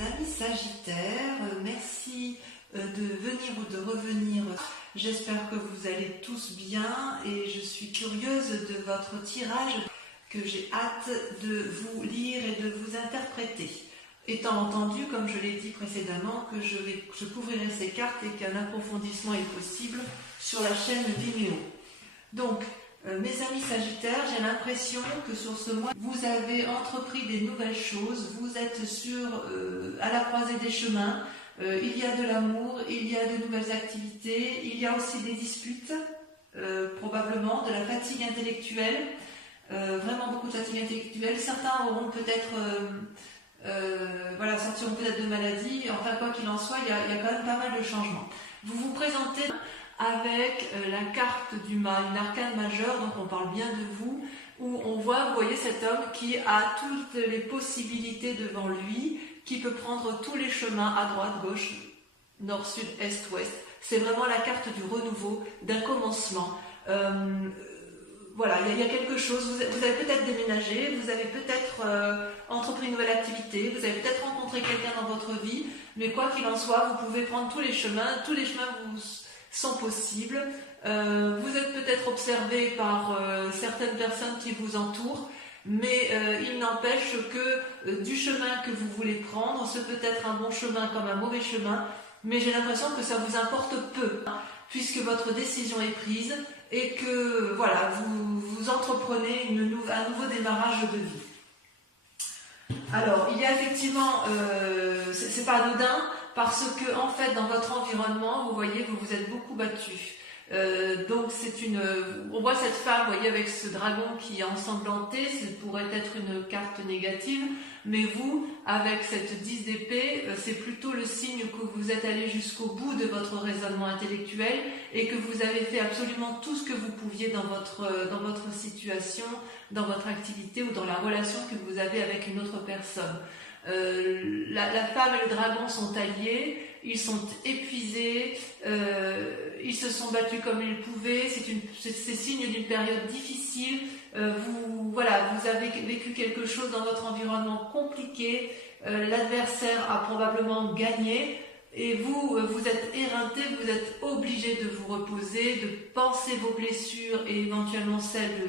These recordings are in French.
amis Sagittaires, merci de venir ou de revenir. J'espère que vous allez tous bien et je suis curieuse de votre tirage que j'ai hâte de vous lire et de vous interpréter. Étant entendu, comme je l'ai dit précédemment, que je couvrirai ces cartes et qu'un approfondissement est possible sur la chaîne Vimeo. Donc, mes amis Sagittaires, j'ai l'impression que sur ce mois, vous avez entrepris des nouvelles choses, vous êtes à la croisée des chemins, il y a de l'amour, il y a de nouvelles activités, il y a aussi des disputes, probablement, de la fatigue intellectuelle, vraiment beaucoup de fatigue intellectuelle. Certains auront peut-être, sortiront peut-être de maladie, enfin quoi qu'il en soit, il y a quand même pas mal de changements. Vous vous présentez avec la carte du mât, une arcane majeure, donc on parle bien de vous, où on voit, vous voyez cet homme qui a toutes les possibilités devant lui, qui peut prendre tous les chemins à droite, gauche, nord, sud, est, ouest. C'est vraiment la carte du renouveau, d'un commencement. Voilà, il y a quelque chose, vous avez peut-être déménagé, vous avez peut-être entrepris une nouvelle activité, vous avez peut-être rencontré quelqu'un dans votre vie, mais quoi qu'il en soit, vous pouvez prendre tous les chemins vous sont possibles. Vous êtes peut-être observé par certaines personnes qui vous entourent, mais il n'empêche que du chemin que vous voulez prendre, ce peut être un bon chemin comme un mauvais chemin, mais j'ai l'impression que ça vous importe peu, puisque votre décision est prise et que voilà, vous entreprenez un nouveau démarrage de vie. Alors, il y a effectivement, c'est pas anodin, parce que en fait, dans votre environnement, vous voyez, vous vous êtes beaucoup battu. Donc on voit cette femme, vous voyez, avec ce dragon qui est ensanglanté, ça pourrait être une carte négative, mais vous, avec cette 10 d'épée, c'est plutôt le signe que vous êtes allé jusqu'au bout de votre raisonnement intellectuel et que vous avez fait absolument tout ce que vous pouviez dans votre situation, dans votre activité ou dans la relation que vous avez avec une autre personne. La femme et le dragon sont alliés, ils sont épuisés, ils se sont battus comme ils pouvaient, c'est signe d'une période difficile, vous avez vécu quelque chose dans votre environnement compliqué, l'adversaire a probablement gagné, et vous êtes éreinté, vous êtes obligé de vous reposer, de penser vos blessures et éventuellement celles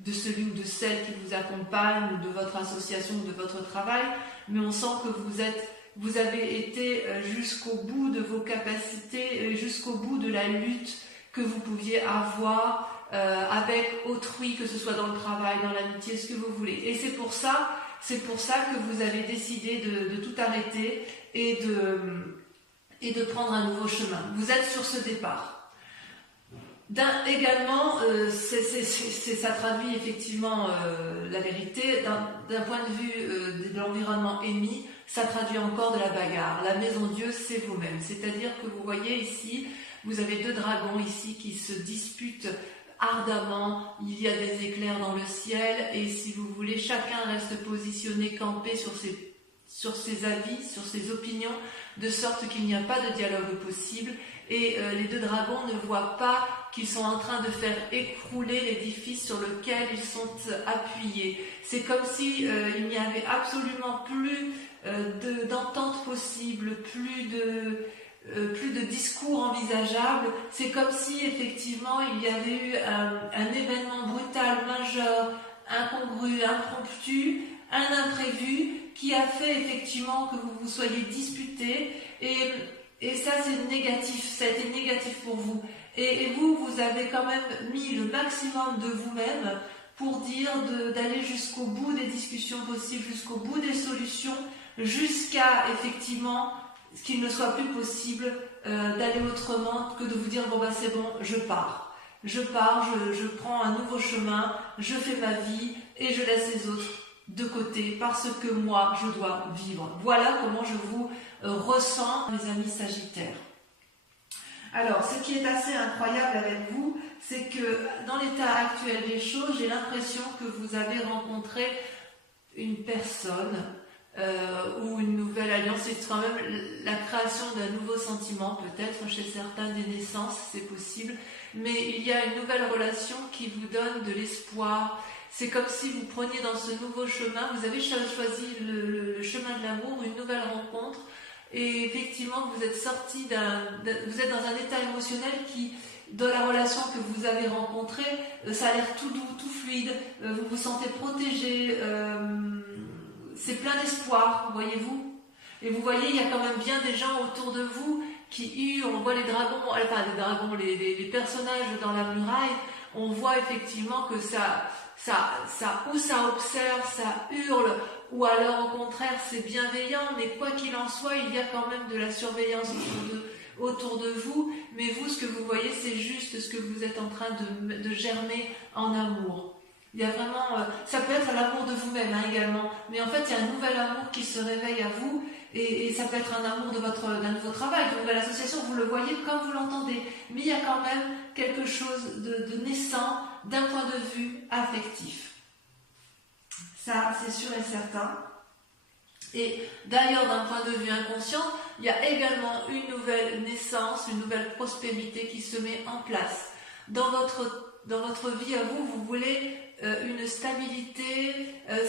de celui ou de celle qui vous accompagne, ou de votre association, ou de votre travail, mais on sent que vous avez été jusqu'au bout de vos capacités, jusqu'au bout de la lutte que vous pouviez avoir avec autrui, que ce soit dans le travail, dans l'amitié, ce que vous voulez. Et c'est pour ça que vous avez décidé de tout arrêter et de prendre un nouveau chemin. Vous êtes sur ce départ. Également, ça traduit effectivement la vérité. D'un point de vue de l'environnement émis, ça traduit encore de la bagarre. La maison Dieu, c'est vous-même. C'est-à-dire que vous voyez ici, vous avez deux dragons ici qui se disputent ardemment. Il y a des éclairs dans le ciel et si vous voulez, chacun reste positionné, campé sur ses avis, sur ses opinions, de sorte qu'il n'y a pas de dialogue possible. Et les deux dragons ne voient pas qu'ils sont en train de faire écrouler l'édifice sur lequel ils sont appuyés. C'est comme si il n'y avait absolument plus d'entente possible, plus de discours envisageable. C'est comme si effectivement il y avait eu un événement brutal, majeur, incongru, impromptu, un imprévu qui a fait effectivement que vous vous soyez disputés et ça c'est négatif, ça a été négatif pour vous. Et vous avez quand même mis le maximum de vous-même pour dire d'aller jusqu'au bout des discussions possibles, jusqu'au bout des solutions, jusqu'à effectivement qu'il ne soit plus possible d'aller autrement que de vous dire bon bah c'est bon, je pars, je prends un nouveau chemin, je fais ma vie et je laisse les autres de côté parce que moi je dois vivre. Voilà comment je vous ressens, mes amis Sagittaires. Alors, ce qui est assez incroyable avec vous, c'est que dans l'état actuel des choses, j'ai l'impression que vous avez rencontré une personne ou une nouvelle alliance. C'est quand même la création d'un nouveau sentiment, peut-être chez certains des naissances, c'est possible. Mais il y a une nouvelle relation qui vous donne de l'espoir. C'est comme si vous preniez dans ce nouveau chemin, vous avez choisi le le chemin de l'amour, une nouvelle rencontre. Et effectivement, vous êtes sorti vous êtes dans un état émotionnel qui, dans la relation que vous avez rencontrée, ça a l'air tout doux, tout fluide, vous vous sentez protégé, c'est plein d'espoir, voyez-vous. Et vous voyez, il y a quand même bien des gens autour de vous qui on voit les dragons, enfin les dragons, les personnages dans la muraille, on voit effectivement que ça observe, ça hurle, ou alors au contraire c'est bienveillant, mais quoi qu'il en soit, il y a quand même de la surveillance autour de vous, mais vous, ce que vous voyez, c'est juste ce que vous êtes en train de germer en amour. Il y a vraiment, ça peut être l'amour de vous-même également, mais en fait il y a un nouvel amour qui se réveille à vous, et ça peut être un amour d'un nouveau travail, d'une nouvelle association, vous le voyez comme vous l'entendez, mais il y a quand même quelque chose de naissant d'un point de vue affectif. Ça, c'est sûr et certain. Et d'ailleurs, d'un point de vue inconscient, il y a également une nouvelle naissance, une nouvelle prospérité qui se met en place. Dans votre vie à vous, vous voulez une stabilité,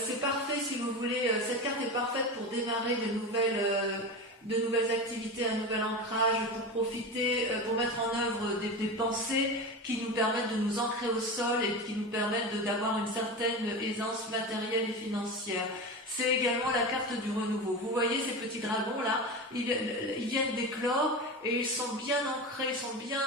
c'est parfait si vous voulez, cette carte est parfaite pour démarrer de nouvelles activités, un nouvel ancrage, pour profiter, pour mettre en œuvre des pensées qui nous permettent de nous ancrer au sol et qui nous permettent d'avoir une certaine aisance matérielle et financière. C'est également la carte du renouveau. Vous voyez ces petits dragons là, ils viennent d'éclore et ils sont bien ancrés, ils sont bien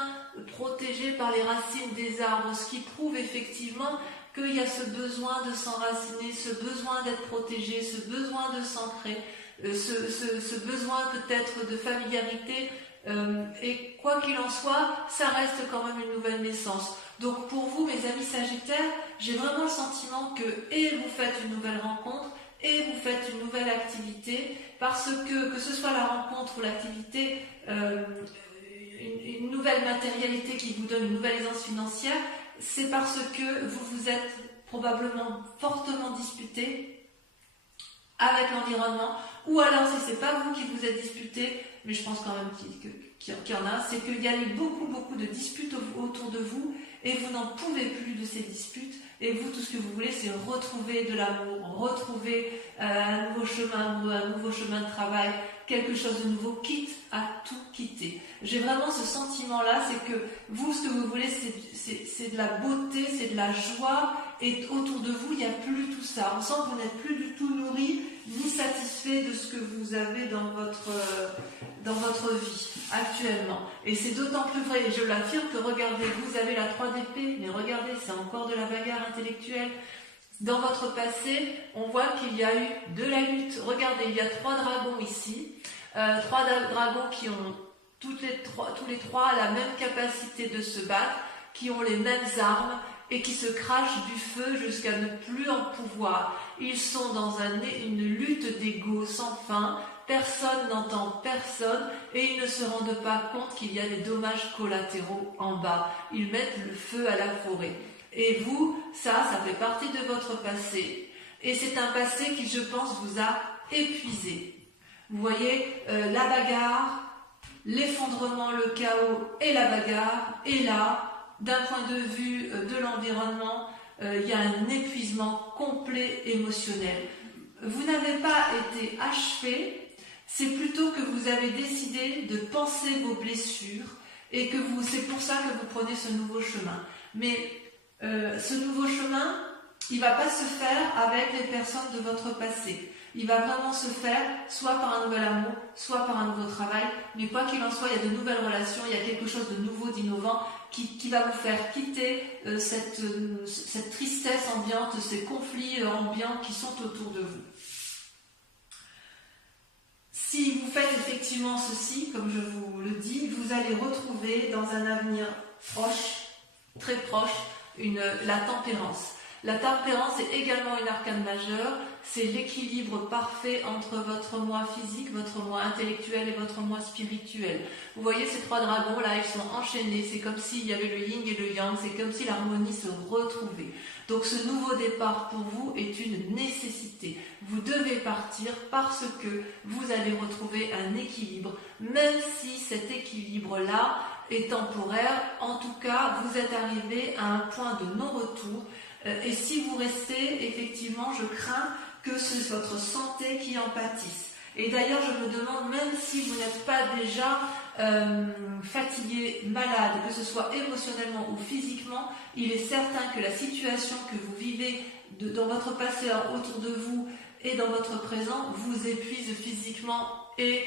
protégés par les racines des arbres, ce qui prouve effectivement qu'il y a ce besoin de s'enraciner, ce besoin d'être protégé, ce besoin de s'ancrer, ce besoin peut-être de familiarité, et quoi qu'il en soit, ça reste quand même une nouvelle naissance. Donc pour vous, mes amis Sagittaires, j'ai vraiment le sentiment que vous faites une nouvelle rencontre, et vous faites une nouvelle activité, parce que ce soit la rencontre ou l'activité, une nouvelle matérialité qui vous donne une nouvelle aisance financière, c'est parce que vous vous êtes probablement fortement disputé avec l'environnement, ou alors si c'est pas vous qui vous êtes disputé, mais je pense quand même qu'il y en a, c'est qu'il y a eu beaucoup de disputes autour de vous, et vous n'en pouvez plus de ces disputes, et vous, tout ce que vous voulez, c'est retrouver de l'amour, retrouver un nouveau chemin de travail, quelque chose de nouveau, quitte à tout quitter. J'ai vraiment ce sentiment-là, c'est que vous, ce que vous voulez, c'est de la beauté, c'est de la joie, et autour de vous, il n'y a plus tout ça. On sent que vous n'êtes plus du tout nourri, ni satisfait de ce que vous avez dans votre vie actuellement. Et c'est d'autant plus vrai, et je l'affirme, que regardez, vous avez la 3 d'épée, mais regardez, c'est encore de la bagarre intellectuelle. Dans votre passé, on voit qu'il y a eu de la lutte. Regardez, il y a 3 dragons ici, 3 dragons qui ont tous les trois la même capacité de se battre, qui ont les mêmes armes et qui se crachent du feu jusqu'à ne plus en pouvoir. Ils sont dans une lutte d'ego sans fin, personne n'entend personne et ils ne se rendent pas compte qu'il y a des dommages collatéraux en bas. Ils mettent le feu à la forêt. Et vous, ça fait partie de votre passé. Et c'est un passé qui, je pense, vous a épuisé. Vous voyez, la bagarre, l'effondrement, le chaos et la bagarre. Et là, d'un point de vue de l'environnement, il y a un épuisement complet émotionnel. Vous n'avez pas été achevé, c'est plutôt que vous avez décidé de penser vos blessures et que c'est pour ça que vous prenez ce nouveau chemin. Mais ce nouveau chemin, il ne va pas se faire avec les personnes de votre passé. Il va vraiment se faire soit par un nouvel amour, soit par un nouveau travail. Mais quoi qu'il en soit, il y a de nouvelles relations, il y a quelque chose de nouveau, d'innovant qui va vous faire quitter cette tristesse ambiante, ces conflits ambiants qui sont autour de vous. Si vous faites effectivement ceci, comme je vous le dis, vous allez retrouver dans un avenir proche, très proche, la tempérance. La tempérance est également une arcane majeure, c'est l'équilibre parfait entre votre moi physique, votre moi intellectuel et votre moi spirituel. Vous voyez ces 3 dragons là, ils sont enchaînés, c'est comme s'il y avait le yin et le yang, c'est comme si l'harmonie se retrouvait. Donc ce nouveau départ pour vous est une nécessité. Vous devez partir parce que vous allez retrouver un équilibre, même si cet équilibre-là est temporaire. En tout cas, vous êtes arrivé à un point de non-retour. Et si vous restez, effectivement, je crains que c'est votre santé qui en pâtisse. Et d'ailleurs, je me demande, même si vous n'êtes pas déjà fatigué, malade, que ce soit émotionnellement ou physiquement, il est certain que la situation que vous vivez dans votre passé autour de vous et dans votre présent vous épuise physiquement et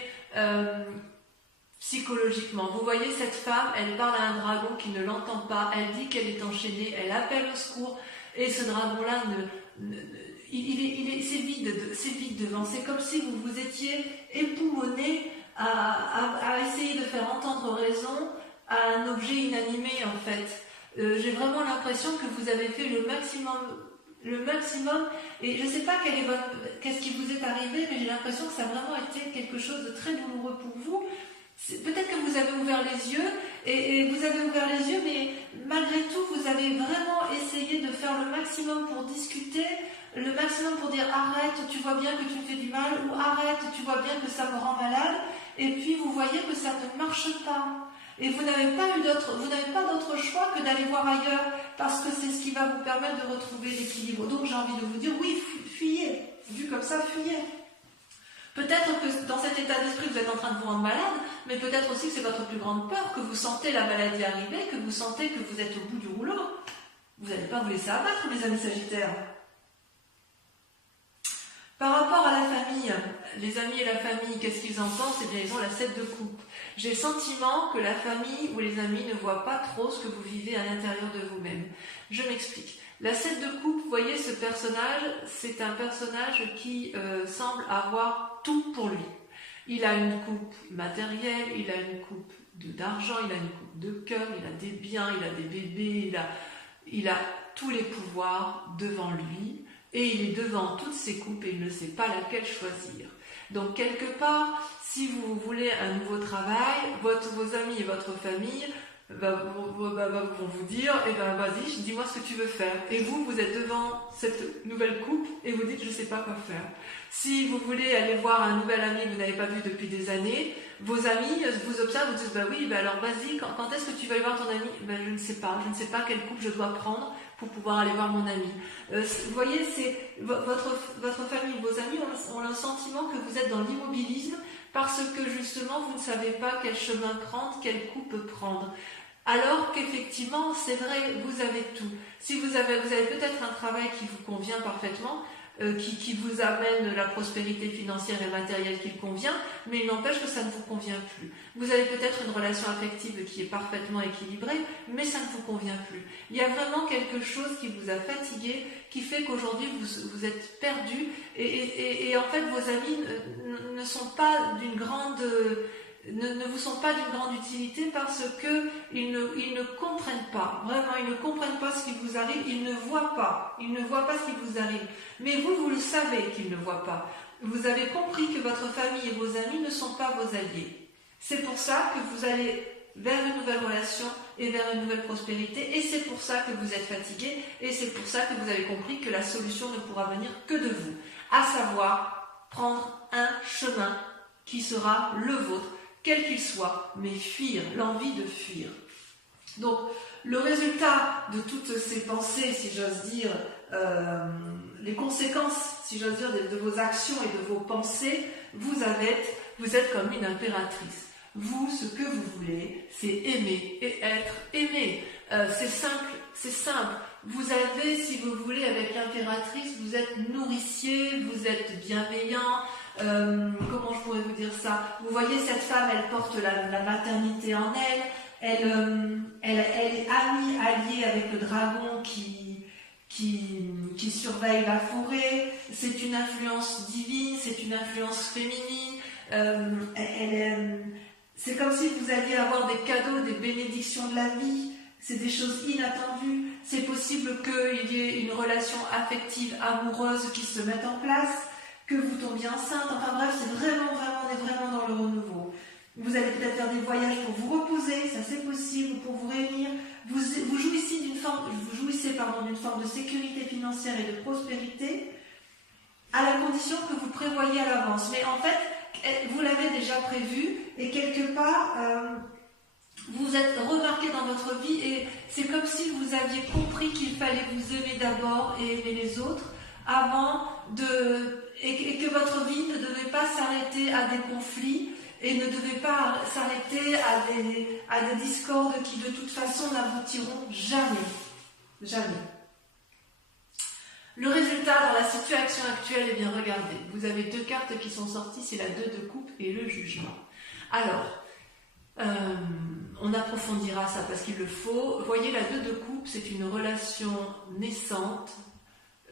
psychologiquement. Vous voyez cette femme, elle parle à un dragon qui ne l'entend pas, elle dit qu'elle est enchaînée, elle appelle au secours et ce dragon-là c'est vide devant. C'est comme si vous vous étiez époumoné à essayer de faire entendre raison à un objet inanimé en fait. J'ai vraiment l'impression que vous avez fait le maximum et je ne sais pas qu'est-ce qui vous est arrivé, mais j'ai l'impression que ça a vraiment été quelque chose de très douloureux pour vous. Peut-être que vous avez ouvert les yeux et vous avez ouvert les yeux, mais malgré tout vous avez vraiment essayé de faire le maximum pour discuter, le maximum pour dire arrête, tu vois bien que tu me fais du mal, ou arrête, tu vois bien que ça me rend malade, et puis vous voyez que ça ne marche pas. Et vous n'avez pas d'autre choix que d'aller voir ailleurs, parce que c'est ce qui va vous permettre de retrouver l'équilibre. Donc j'ai envie de vous dire, oui, fuyez, vu comme ça, fuyez. Peut-être que dans cet état d'esprit, vous êtes en train de vous rendre malade, mais peut-être aussi que c'est votre plus grande peur, que vous sentez la maladie arriver, que vous sentez que vous êtes au bout du rouleau. Vous n'allez pas vous laisser abattre, mes amis Sagittaires. Par rapport à la famille, les amis et la famille, qu'est-ce qu'ils en pensent? Eh bien, ils ont la 7 de coupe. J'ai le sentiment que la famille ou les amis ne voient pas trop ce que vous vivez à l'intérieur de vous-même. Je m'explique. La 7 de coupe, vous voyez ce personnage, c'est un personnage qui semble avoir tout pour lui. Il a une coupe matérielle, il a une coupe d'argent, il a une coupe de cœur, il a des biens, il a des bébés, il a tous les pouvoirs devant lui. Et il est devant toutes ces coupes et il ne sait pas laquelle choisir. Donc quelque part, si vous voulez un nouveau travail, vos amis et votre famille vont vous dire, eh ben vas-y, dis-moi ce que tu veux faire. Et vous êtes devant cette nouvelle coupe et vous dites, je ne sais pas quoi faire. Si vous voulez aller voir un nouvel ami que vous n'avez pas vu depuis des années, vos amis vous observent, vous disent, bah oui, bah alors vas-y, quand est-ce que tu vas aller voir ton ami? Ben je ne sais pas quelle coupe je dois prendre pour pouvoir aller voir mon ami. Vous voyez, c'est votre famille, vos amis ont le sentiment que vous êtes dans l'immobilisme parce que justement vous ne savez pas quel chemin prendre, quelle coupe prendre. Alors qu'effectivement, c'est vrai, vous avez tout. Si vous avez peut-être un travail qui vous convient parfaitement, qui vous amène la prospérité financière et matérielle qui convient, mais il n'empêche que ça ne vous convient plus. Vous avez peut-être une relation affective qui est parfaitement équilibrée, mais ça ne vous convient plus. Il y a vraiment quelque chose qui vous a fatigué, qui fait qu'aujourd'hui vous êtes perdu, et en fait vos amis ne sont pas d'une grande... Ne vous sont pas d'une grande utilité parce qu'ils ne comprennent pas, vraiment ils ne comprennent pas ce qui vous arrive, ils ne voient pas ce qui vous arrive. Mais vous le savez qu'ils ne voient pas. Vous avez compris que votre famille et vos amis ne sont pas vos alliés. C'est pour ça que vous allez vers une nouvelle relation et vers une nouvelle prospérité, et c'est pour ça que vous êtes fatigué, et c'est pour ça que vous avez compris que la solution ne pourra venir que de vous, à savoir prendre un chemin qui sera le vôtre, quel qu'il soit, mais fuir, l'envie de fuir. Donc, le résultat de toutes ces pensées, si j'ose dire, les conséquences, si j'ose dire, de vos actions et de vos pensées, vous êtes comme une impératrice. Vous, ce que vous voulez, c'est aimer et être aimé. C'est simple. Vous avez, si vous voulez, avec l'impératrice, vous êtes nourricier, vous êtes bienveillant. Comment je pourrais vous dire ça? Vous voyez, cette femme, elle porte la maternité en elle. Elle est amie, alliée avec le dragon qui surveille la forêt. C'est une influence divine, c'est une influence féminine. C'est comme si vous alliez avoir des cadeaux, des bénédictions de la vie. C'est des choses inattendues. C'est possible qu'il y ait une relation affective, amoureuse qui se mette en place, que vous tombiez enceinte. Enfin bref, c'est on est vraiment dans le renouveau. Vous allez peut-être faire des voyages pour vous reposer, ça c'est possible, pour vous réunir. Vous jouissez d'une forme de sécurité financière et de prospérité, à la condition que vous prévoyez à l'avance. Mais en fait, vous l'avez déjà prévu, et quelque part, vous êtes remarqué dans votre vie, et c'est comme si vous aviez compris qu'il fallait vous aimer d'abord et aimer les autres, avant et que votre vie ne devait pas s'arrêter à des conflits et ne devait pas s'arrêter à des discordes qui de toute façon n'aboutiront jamais. Jamais. Le résultat dans la situation actuelle, eh bien regardez, vous avez deux cartes qui sont sorties, c'est la 2 de coupe et le jugement. Alors, on approfondira ça parce qu'il le faut. Voyez, la 2 de coupe, c'est une relation naissante,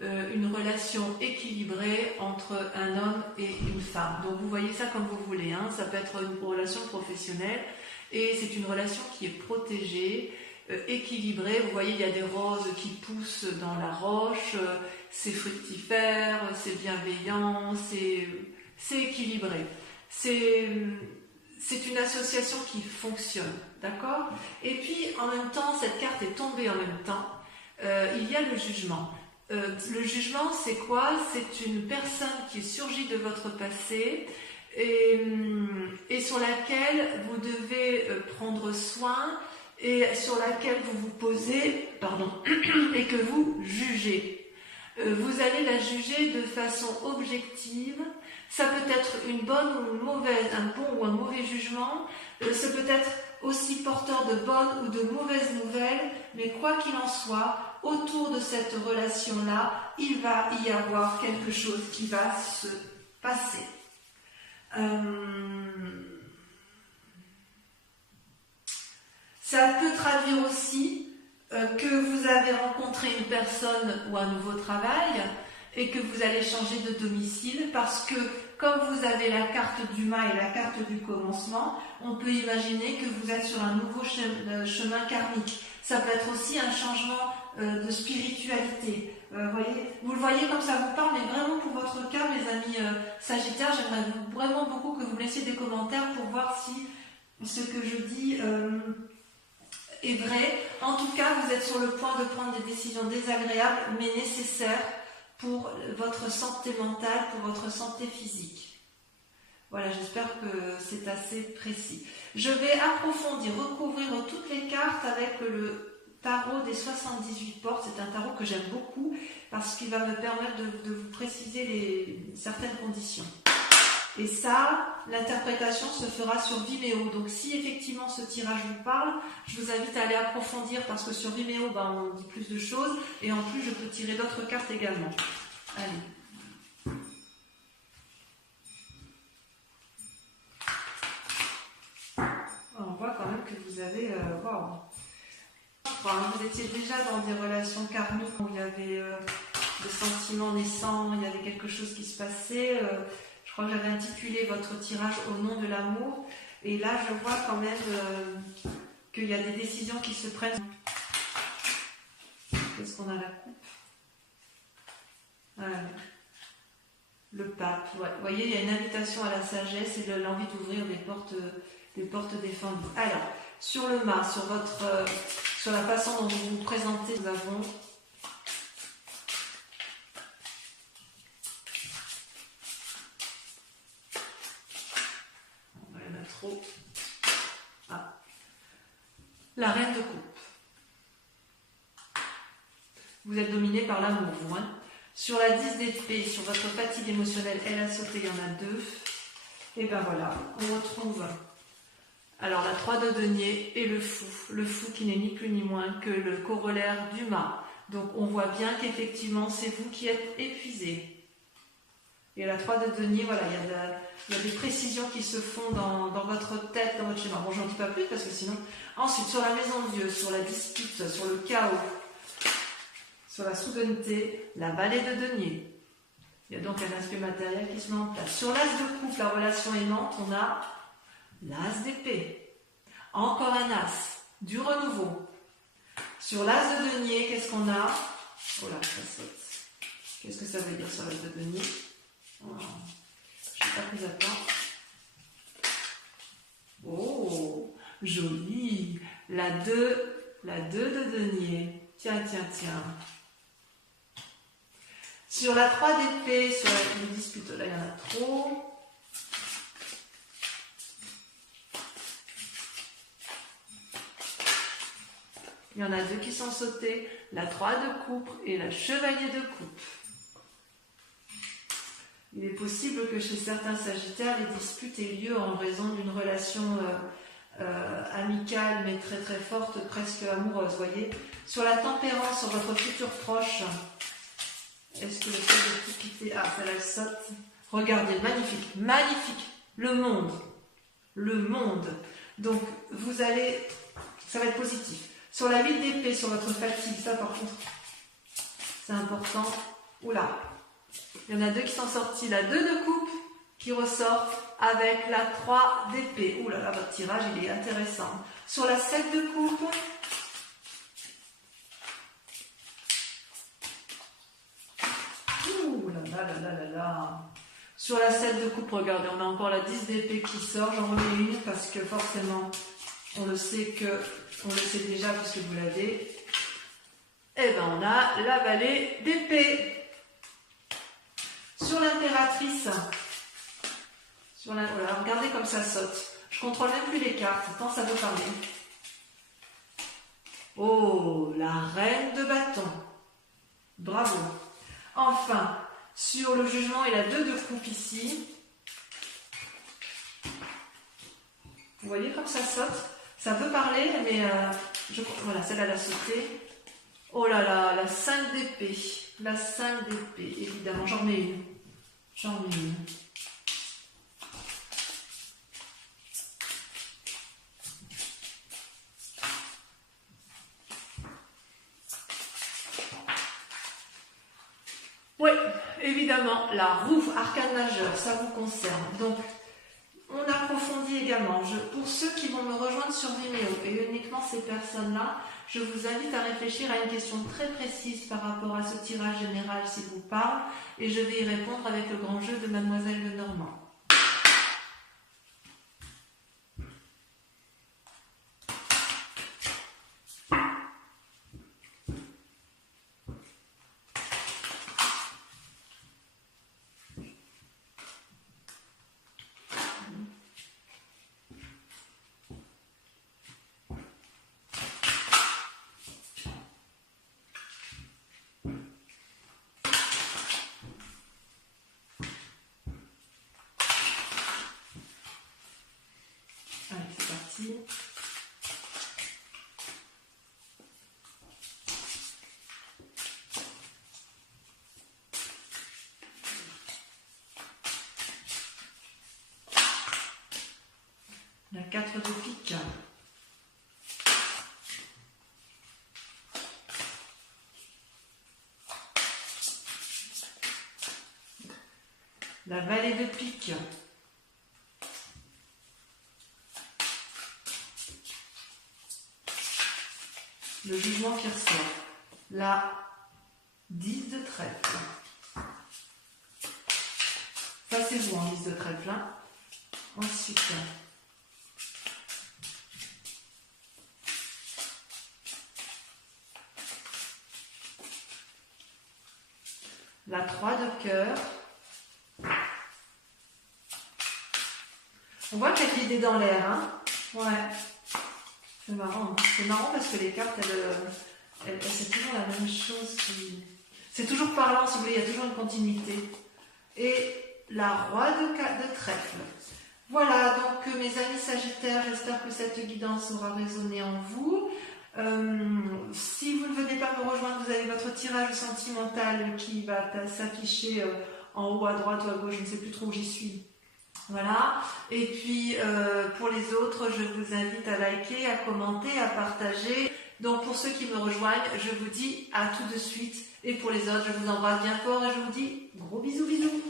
une relation équilibrée entre un homme et une femme. Donc vous voyez ça comme vous voulez, hein. Ça peut être une relation professionnelle et c'est une relation qui est protégée, équilibrée. Vous voyez, il y a des roses qui poussent dans la roche, c'est fructifère, c'est bienveillant, c'est équilibré. C'est une association qui fonctionne, d'accord? Et puis, en même temps, cette carte est tombée en même temps. Il y a le jugement. Le jugement, c'est quoi? C'est une personne qui surgit de votre passé et sur laquelle vous devez prendre soin et sur laquelle vous vous posez, et que vous jugez. Vous allez la juger de façon objective. Ça peut être une bonne ou une mauvaise, un bon ou un mauvais jugement. Ça peut être aussi porteur de bonnes ou de mauvaises nouvelles. Mais quoi qu'il en soit, autour de cette relation-là, il va y avoir quelque chose qui va se passer. Ça peut traduire aussi que vous avez rencontré une personne ou un nouveau travail et que vous allez changer de domicile parce que comme vous avez la carte du mât et la carte du commencement, on peut imaginer que vous êtes sur un nouveau chemin karmique. Ça peut être aussi un changement de spiritualité. Vous le voyez comme ça vous parle, mais vraiment pour votre cas, mes amis Sagittaires, j'aimerais vraiment beaucoup que vous me laissiez des commentaires pour voir si ce que je dis est vrai. En tout cas, vous êtes sur le point de prendre des décisions désagréables, mais nécessaires pour votre santé mentale, pour votre santé physique. Voilà, j'espère que c'est assez précis. Je vais approfondir, recouvrir toutes les cartes avec le tarot des 78 portes. C'est un tarot que j'aime beaucoup parce qu'il va me permettre de vous préciser certaines conditions. Et ça, l'interprétation se fera sur Vimeo. Donc si effectivement ce tirage vous parle, je vous invite à aller approfondir parce que sur Vimeo, on dit plus de choses et en plus je peux tirer d'autres cartes également. Allez. On voit quand même que vous avez... vous étiez déjà dans des relations karmiques où il y avait des sentiments naissants, il y avait quelque chose qui se passait... Je crois que j'avais intitulé votre tirage au nom de l'amour. Et là, je vois quand même qu'il y a des décisions qui se prennent. Qu'est-ce qu'on a la coupe? Le pape. Ouais. Vous voyez, il y a une invitation à la sagesse et l'envie d'ouvrir des portes défendues. Alors, sur le mât, sur la façon dont vous vous présentez, nous avons... La reine de coupe. Vous êtes dominé par l'amour, vous. Hein. Sur la 10 d'épée, sur votre fatigue émotionnelle, elle a sauté, il y en a 2. Et ben voilà, on retrouve alors la 3 de denier et le fou. Le fou qui n'est ni plus ni moins que le corollaire du mât. Donc on voit bien qu'effectivement c'est vous qui êtes épuisé. Et la 3 de denier, voilà, il y a des précisions qui se font dans votre tête, dans votre schéma. Bon, j'en dis pas plus parce que sinon... Ensuite, sur la maison de Dieu, sur la dispute, sur le chaos, sur la soudaineté, la vallée de denier. Il y a donc un aspect matériel qui se met en place. Sur l'as de coupe, la relation aimante, on a l'as d'épée. Encore un as, du renouveau. Sur l'as de denier, qu'est-ce qu'on a? Oh là, ça saute. Qu'est-ce que ça veut dire sur l'as de denier? Oh, je n'ai pas pris à temps. Oh, joli. La 2 de denier. Tiens. Sur la 3 d'épée, sur la dispute, là il y en a trop. Il y en a 2 qui sont sautés. La 3 de coupe et la chevalier de coupe. il est possible que chez certains Sagittaires, les disputes aient lieu en raison d'une relation amicale, mais très très forte, presque amoureuse, voyez. Sur la tempérance, sur votre futur proche, est-ce que le fait de tout quitter... Ah, ça la saute. Regardez, magnifique, magnifique. Le monde. Le monde. Donc, vous allez... Ça va être positif. Sur la 8 d'épée, sur votre fatigue, ça par contre, c'est important. Oula. Il y en a deux qui sont sortis. La 2 de coupe qui ressort avec la 3 d'épée. Ouh là là, votre tirage, il est intéressant. Sur la 7 de coupe... Sur la 7 de coupe, regardez, on a encore la 10 d'épée qui sort. J'en remets une parce que forcément, on le sait déjà puisque vous l'avez. Et ben on a la vallée d'épée. Sur l'impératrice, voilà, regardez comme ça saute. Je contrôle même plus les cartes, tant ça veut parler. Oh, la reine de bâton. Bravo. Enfin, sur le jugement et la 2 de coupe ici. Vous voyez comme ça saute. Ça veut parler, mais voilà, celle-là elle a sauté. Oh là là, la 5 d'épée. La 5 d'épée, évidemment. J'en mets une. J'en mets une. Oui, évidemment, la roue, arcane majeur, ça vous concerne. Donc, on approfondit également. Pour ceux qui vont me rejoindre sur Vimeo, et uniquement ces personnes-là, je vous invite à réfléchir à une question très précise par rapport à ce tirage général s'il vous parle, et je vais y répondre avec le grand jeu de Mademoiselle Lenormand. Allez, c'est parti. La 4 de pique. La vallée de pique. Le jugement qui ressort. La 10 de trèfle. Ça c'est vous en 10 de trèfle. Hein. Ensuite, la 3 de cœur. On voit qu'il y a de l'idée dans l'air. Hein. Ouais. C'est marrant. Hein. C'est marrant parce que les cartes, c'est toujours la même chose. C'est toujours parlant, si vous voulez, il y a toujours une continuité. Et la roi de trèfle. Voilà, donc mes amis Sagittaires, j'espère que cette guidance aura résonné en vous. Si vous ne venez pas me rejoindre, vous avez votre tirage sentimental qui va s'afficher en haut à droite ou à gauche, je ne sais plus trop où j'y suis. Voilà, et puis pour les autres, je vous invite à liker, à commenter, à partager. Donc pour ceux qui me rejoignent, je vous dis à tout de suite. Et pour les autres, je vous embrasse bien fort et je vous dis gros bisous bisous.